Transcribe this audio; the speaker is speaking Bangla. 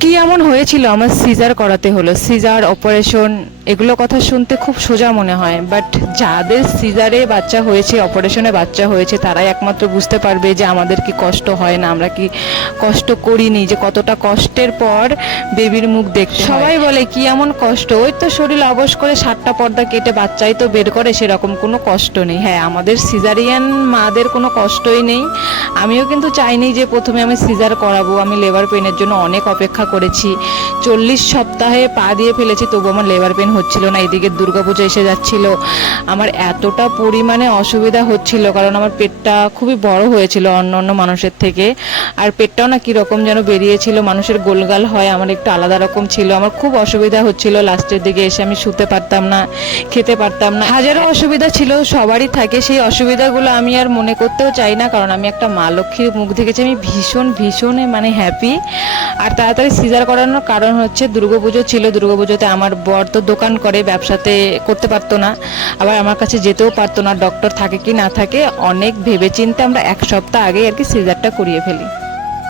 কি এমন হয়েছিল আমার সিজার করাতে হলো? সিজার অপারেশন এগুলো কথা শুনতে খুব সোজা মনে হয়, বাট যাদের সিজারে বাচ্চা হয়েছে, অপারেশনে বাচ্চা হয়েছে, তারাই একমাত্র বুঝতে পারবে যে আমাদের কি কষ্ট হয় না, আমরা কি কষ্ট করিনি, যে কতটা কষ্টের পর বেবির মুখ দেখতে হয়। সবাই বলে কি এমন কষ্ট, ওই তো শরীর অবশ করে 7টা পর্দা কেটে বাচ্চাই তো বের করে, সেরকম কোনো কষ্ট নেই। হ্যাঁ, আমাদের সিজারিয়ান মাদের কোনো কষ্টই নেই। আমিও কিন্তু চাইনি যে প্রথমে আমি সিজার করাবো। আমি লেবার পেনের জন্য অনেক অপেক্ষা করেছি, 40 সপ্তাহে পা দিয়ে ফেলেছি, তবু আমার লেবার পেন হচ্ছিল না। এদিকে দুর্গাপুজো এসে যাচ্ছিল, আমার এতটা পরিমাণে অসুবিধা হচ্ছিল, কারণ আমার পেটটা খুবই বড় হয়েছিল অন্য অন্য মানুষের থেকে, আর পেটটাও না কীরকম যেন বেরিয়েছিল, মানুষের গোলগাল হয়, আমার একটু আলাদা রকম ছিল। আমার খুব অসুবিধা হচ্ছিল, লাস্টের দিকে এসে আমি শুতে পারতাম না, খেতে পারতাম না, হাজারো অসুবিধা ছিল, সবারই থাকে। সেই অসুবিধাগুলো আমি আর মনে করতেও চাই না, কারণ আমি একটা মা লক্ষ্মীর মুখ দেখেছি। আমি ভীষণ ভীষণ মানে হ্যাপি। আর তাড়াতাড়ি সিজার করানোর কারণ হচ্ছে দুর্গাপুজো ছিল, দুর্গাপুজোতে আমার বর তো দোকান করে, ব্যবসাতে করতে পারতো না, আবার আমার কাছে যেতেও পারতো না, ডক্টর থাকে কি না থাকে, অনেক ভেবেচিন্তে আমরা 1 সপ্তাহ আগে আর কি সিজারটা করিয়ে ফেলি।